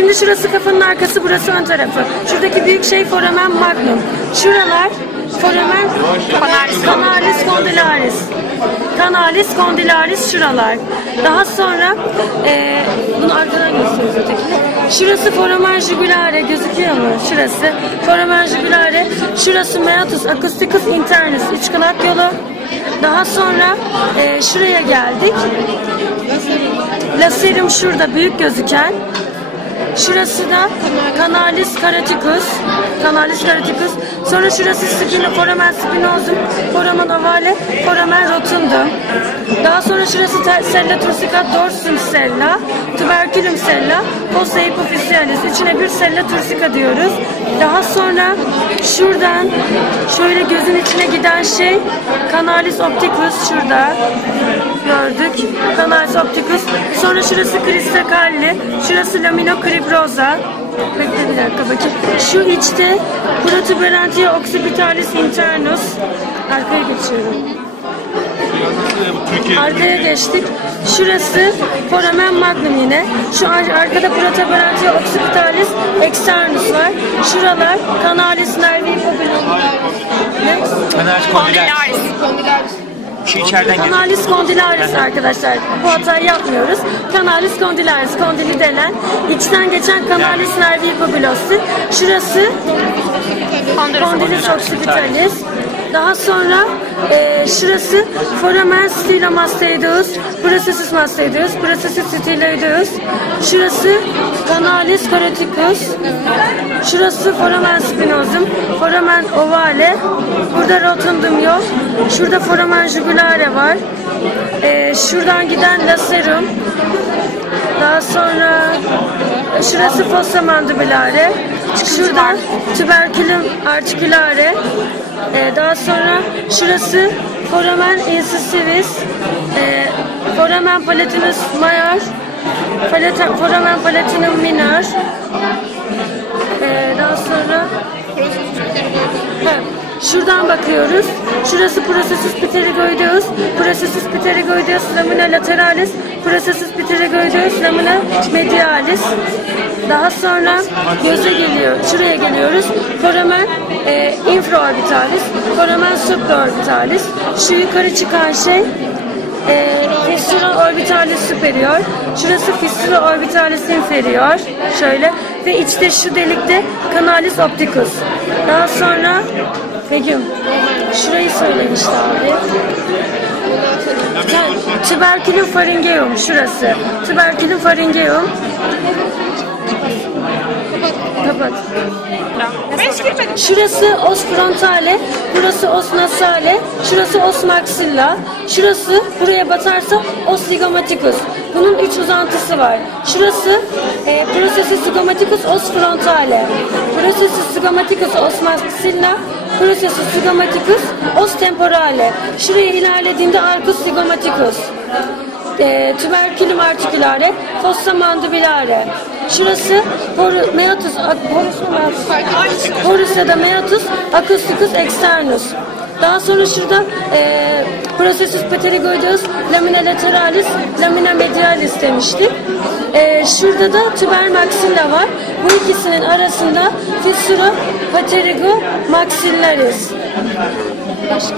Şimdi şurası kafanın arkası, burası ön tarafı. Şuradaki büyük şey foramen magnum. Şuralar foramen canalis, canalis condylaris. Canalis condylaris şuralar. Daha sonra e, bunu arkadan gösteriyoruz ötekini. Şurası foramen jugulare gözüküyor mu? Şurası foramen jugulare. Şurası meatus acousticus internus. Üç kulak yolu. Daha sonra e, şuraya geldik. Laserim şurada büyük gözüken. Şurası da Canalis caraticus. Canalis caraticus. Sonra şurası spino, foramen spinosum, foramen ovale, foramen rotundum. Daha sonra şurası sella tursica dorsum sella, tuberculum sella, fossa hypophysealis. Üçüne bir sella tursica diyoruz. Daha sonra şuradan şöyle gözün içine giden şey Canalis opticus şurada gördük. Canalis opticus. Sonra şurası kristakalli. Şurası laminocribrosa. Bekle bir dakika bakayım. Şu içte protuberantia occipitalis internus. Arkaya geçiyorum. Arkaya geçtik. Şurası foramen magnum yine. Şu ar- arkada protuberantia occipitalis externus var. Şuralar canalis nervi populum. Ne? Kanaris kondilaris. Şu içeriden geliyor. Canalis condylaris arkadaşlar. Bu hatayı yapmıyoruz. Canalis condylaris, kondili denen. içten geçen canalis nervi papillosi. Şurası condylis occipitalis. Daha sonra e, şurası foramen stylomastoideus, processus mastoideus, processus styloideus. Şurası canalis caraticus. Şurası foramen spinosum, foramen ovale. Burada rotundum yok. Şurada foramen jugulare var. E, şuradan giden laserum. Daha sonra e, şurası fossa mandibulare. Şuradan tuberculum articulare. Ee, daha sonra şurası foramen incisivis. Ee, foramen palatinus major. Palata, foramen palatinum minor. Ee, daha sonra Ha, Şuradan bakıyoruz. Şurası processus pterygoideus, processus pterygoideus lamina lateralis, processus pterygoideus lamina medialis. Daha sonra göze geliyor. Şuraya geliyoruz. Foramen e, infraorbitalis, foramen supraorbitalis. Şu yukarı çıkan şey e, fissura orbitalis superior. Şurası fissura orbitalis inferior. Şöyle. Ve içte şu delikte canalis opticus. Daha sonra Begüm, şurayı söylemişti abi. Sen, tuberculum pharyngeum şurası. Tuberculum pharyngeum. Kapat. Şurası os frontale, burası os nasale, şurası os maxilla, şurası buraya batarsa os zygomatikus. Bunun üç uzantısı var. Şurası e, processus zygomatikus os frontale, processus zygomatikus os maxilla, processus zygomatikus os temporale. Şuraya ilerlediğinde arcus zygomatikus. E, tuberculum articulare, fossa mandibilare. Şurası por, meatus, ak- porus meatus? Porus ya da meatus acousticus externus. Daha sonra şurada e, processus pterygoideus, lamina lateralis, lamina medialis demiştik. E, şurada da tuber maxilla var. Bu ikisinin arasında fissura pterygo maxillaris. Başka?